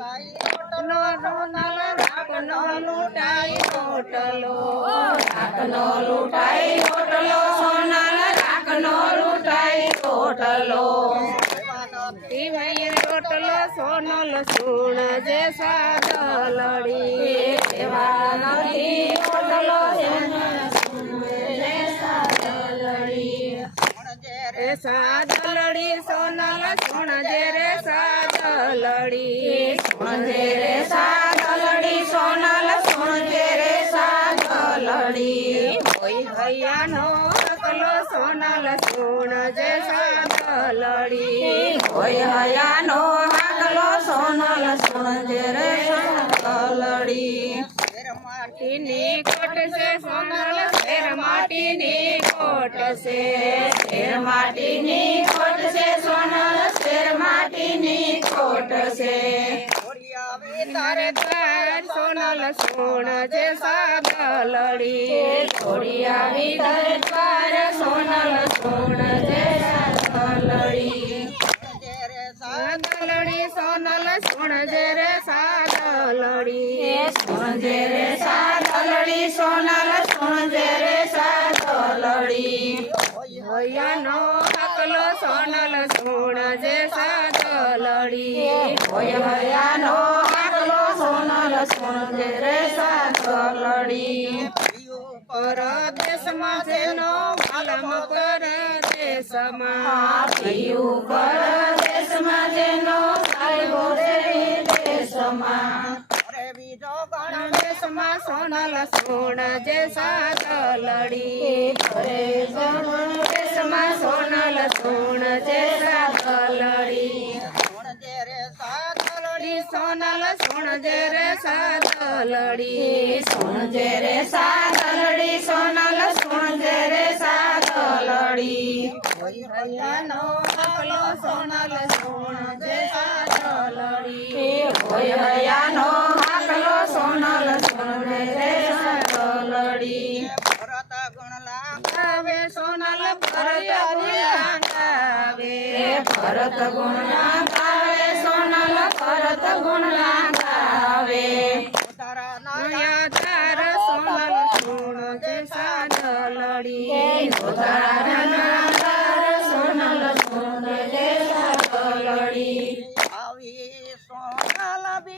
સોનલ રાખનો લૂંટાઈ રોટલો રાખનો લૂંટાઈ રોટલો સોનલ રાખનો લૂંટાઈ રોટલો પીવાય રોટલો સોનલ સુણ જે સાદલડી એવા નથી રોટલો સોનલ જે સાદલડી રે સાદલડી સોનલ સુણ જે રે સાદલડી સુણજે રે સાદલડી સોનલ સુણજે રે સાદલડી કોઈ હૈયાનો હકલો સોનલ સુણ જે સાદલડી કોઈ હયાનો હાકલો સોનલ સુણજે રે સાદલડી માટીની કોટ છે સોનલ શેર માટીની કોટ છે શેર માટીની કોટ છે સોનલ શેર માટીની કોટ છે તારે દ્વાર સોનલ સુણ જે સાદલડી થોડી આવી તારે દ્વાર સોનલ સુણ જે સાદલડી સાદલડી સોનલ સુણ જે રે સાદલડી સુણજે રે સાદલડી સોનલ સુણજે રે સાદલડી હૈયાનો હકલો સોનલ સુણ જે સાદલડી કોઈ હયાનો હાકલો સોનલ સુણજે રે સાદલડી પરદેશમાં જેનો આલમ પરદેશમાં પીયું પરદેશમાં જેનો સાહેબો રે દેશમાં દેશમાં સોનલ સુણ જે સાદલડી દેશમાં સોનલ સુણ જે સાદલડી સોનલ સુણ જે રે સાદલડી સુણજે રે સાદલડી સોનલ સુણજે રે સાદલડી હૈયાનો હકલો સોનલ સુણ જે સાદલડી કોઈ હયાનો હાકલો સોનલ સુણજે રે સાદલડી ગાવે સોનલ ભરત ગાવે ભરત ગુણના ગાવે સોનલ ભરત ગુણના ગાવે તાર સોનલ સુણ જે સાદલડી તારા